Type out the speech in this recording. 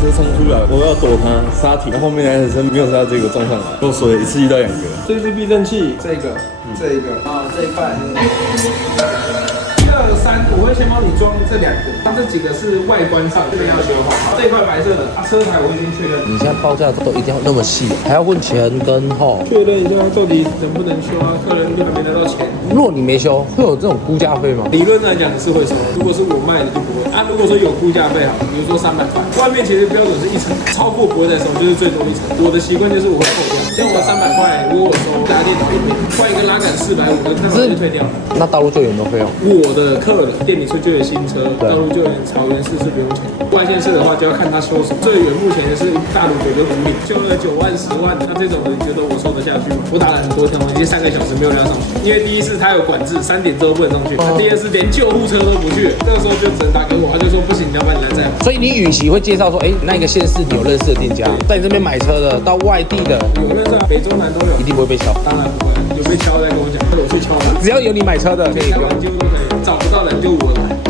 车冲出来，我要躲它刹停，然后后面那台车没有刹，结果撞上来，我锁了一次遇到2个。这是避震器，这个啊这一块。1、2、3，我会先帮你装这2个，它这几个是外观上这边要修好。这一块白色的，车牌我已经确认。你现在报价都一定要那么细，还要问前跟后，确认一下到底能不能修啊？客人还没拿到钱。如果你没修，会有这种估价费吗？理论来讲是会收，如果是我卖的就不会啊。如果说有估价费好，比如说300块，外面其实标准是1层，超过不会再收，就是最多1层。我的习惯就是我会扣掉，像我300块，如果我收家电1年，换一个拉杆450，我看好就退掉。那道路救援的费用？我的客人店里出就有新车，道路救援草原市是不用钱，外县市的话就要看他修什么。最远目前的是大陆9个公里，修了9万、10万，那这种你觉得我收得下去吗？我打了很多条，已经3个小时没有让他上去，因为第一是他有管制，3点之后不能上去；第二是连救护车都不去，这个时候就只能打给我，他就说不行，你要不然你来载我。所以你与其会介绍说，那个县市你有认识的店家，在你这边买车的，到外地的，有认识啊，北中南都有，一定不会被敲。当然不会，有被敲再跟我讲，我去敲他，只要有你买车的，可以不用。台湾几乎都可以，找不到人就我来。